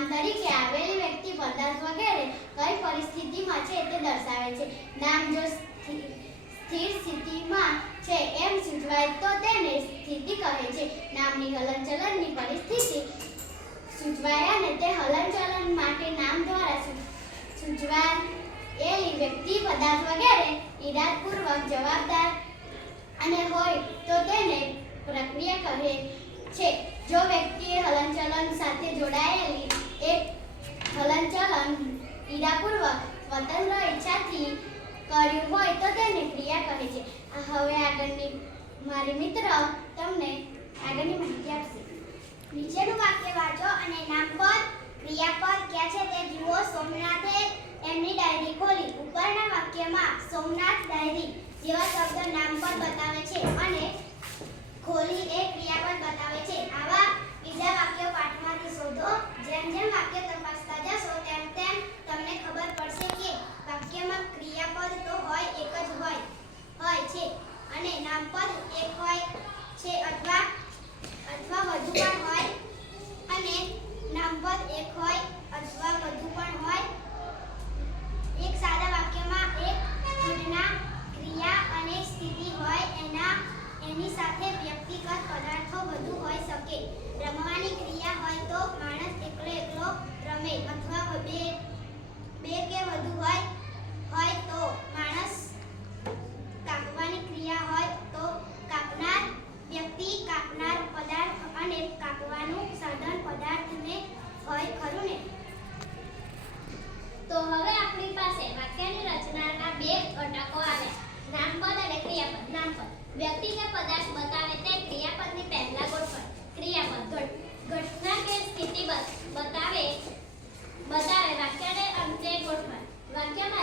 નામ તરીકે આવેલી વ્યક્તિ, પદાર્થ વગેરે કઈ પરિસ્થિતિમાં છે તે દર્શાવે છે. નામ જો સ્થિર સ્થિતિમાં છે એમ સૂચવાય તો તેને સ્થિતિ કહે છે. નામની હલનચલનની પરિસ્થિતિ સૂચવાય અને તે હલનચલન માટે નામ દ્વારા સૂચવાયેલી વ્યક્તિ, પદાર્થ વગેરે ઈરાદાપૂર્વક જવાબદાર અને હોય તો તેને પ્રક્રિયા કહે છે. જો વ્યક્તિએ હલનચલન સાથે જોડાયેલી એક હલનચલન ઈરાદાપૂર્વક સ્વતંત્ર ઈચ્છાથી કર્યું હોય તો તેને ક્રિયા કહે છે. હવે આગળની મારી મિત્ર તમને આગળની માહિતી આપશે. નીચેનું વાક્ય વાંચો અને નામપદ ક્રિયાપદ ક્યાં છે તે જુઓ. સોમનાથે એમની ડાયરી ખોલી. ઉપરના વાક્યમાં સોમનાથ ડાયરી જેવા શબ્દ નામપદ બતાવે છે અને ખોલી એ ક્રિયાપદ બતાવે છે. આવા બીજા વાક્યો પાઠમાંથી શોધો. જેમ જેમ વાક્ય તપાસતા જશો તેમ તેમ તમને ખબર પડશે કે વાક્યમાં ક્રિયાપદ તો હોય એક જ હોય છે અને નામપદ એક હોય છે અથવા વધુ પણ હોય અને નામપદ એક હોય અથવા વધુ પણ હોય. એક સાદા વાક્યમાં એક ઘટના, ક્રિયા અને સ્થિતિ હોય. એની સાથે વ્યક્તિગત પદાર્થો વધુ હોઈ શકે. રમવાની ક્રિયા હોય તો માણસ એકલો રમે અથવા બે કે વધુ હોય તો માણસ. કાપવાની ક્રિયા હોય તો કાપનાર વ્યક્તિ, કાપનાર પદાર્થ અને કાપવાનું સાધન પદાર્થને હોય, ખરું ને? તો હવે આપણી પાસે વાક્યની રચનાના બે ઘટકો આવ્યા, નામપદ અને ક્રિયાપદ. નામપદ વ્યક્તિ કે પદાર્થ બતાવે તે ક્રિયાપદની પહેલા ગોઠવાય. ક્રિયાપદ ઘટના કે સ્થિતિ બતાવે વાક્યને અંતે ગોઠવાય. વાક્યમાં